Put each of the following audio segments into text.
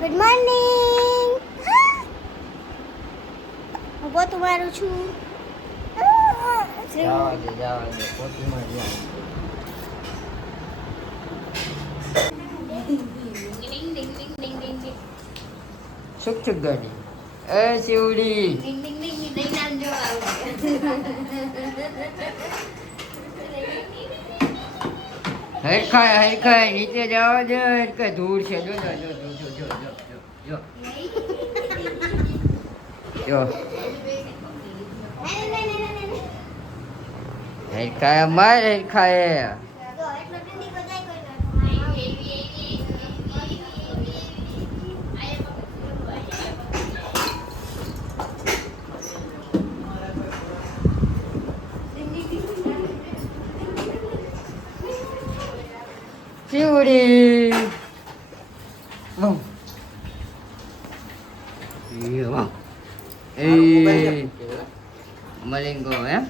Good morning. હું પોતું મારું છું. જવા દે પોતીમાં જ્યાં છુક છુક ગાડી એ શિવડી હરખાય નીચે જવા દે હરખાય ધૂળ છે જો જો જો જો જો જો જો હરખાય માર હરખાય Curi. Wow. Iya, wow. Malinggo ya.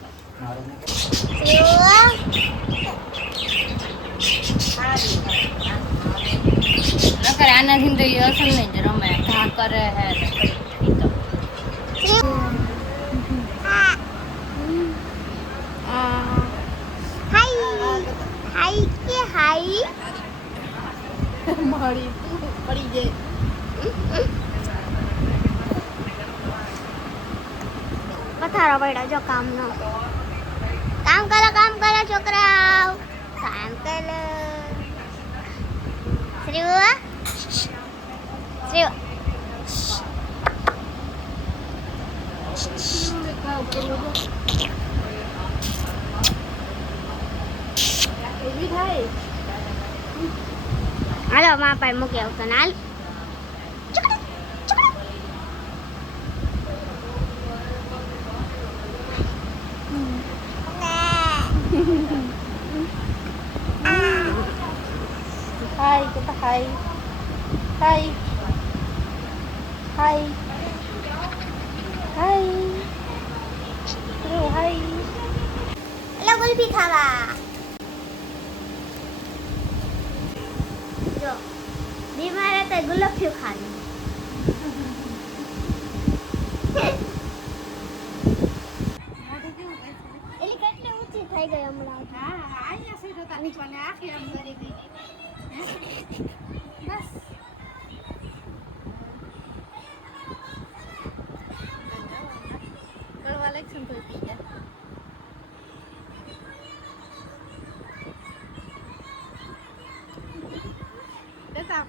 नकर आना दिन तो ये असल नहीं जरा मैं कहाँ कर रहे हैं હાઈ કે હાઈ મારી પડી જાય પથારો પડ્યો જો કામનો. કામ કરો છોકરાઓ, કામ કરો. શ્રીવા હાલો માં પાસે મૂકી આવતો ને હાલ. hai kita hai hai hai hai terus hai hello kulfi ખાવા. જો બીમાર હતા ગુલાબી ખાવાનું. એલી કેટલી ઊંચી થઈ ગઈ હમણાં. હા અહીંયા સીધો તાની કોને આખી આમ કરી દીધી બસ ગળવા લેક્શન તો પી ગયા દેતા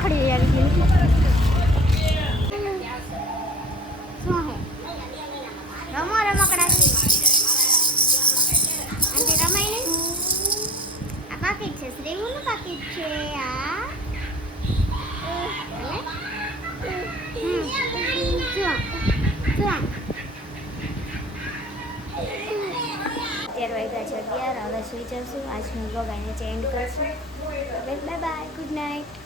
ખડી આવી ગઈ. શું હે રમો રમકડાથી આંટી રમાય નહીં. આ પાકીટ છે, શ્રીવુનું પાકીટ છે. આ વાગ્યા છે 11. હવે સુઈ જશું. આજનો બ્લોગ અહીંયા એન્ડ કરશું. Bye bye, good night.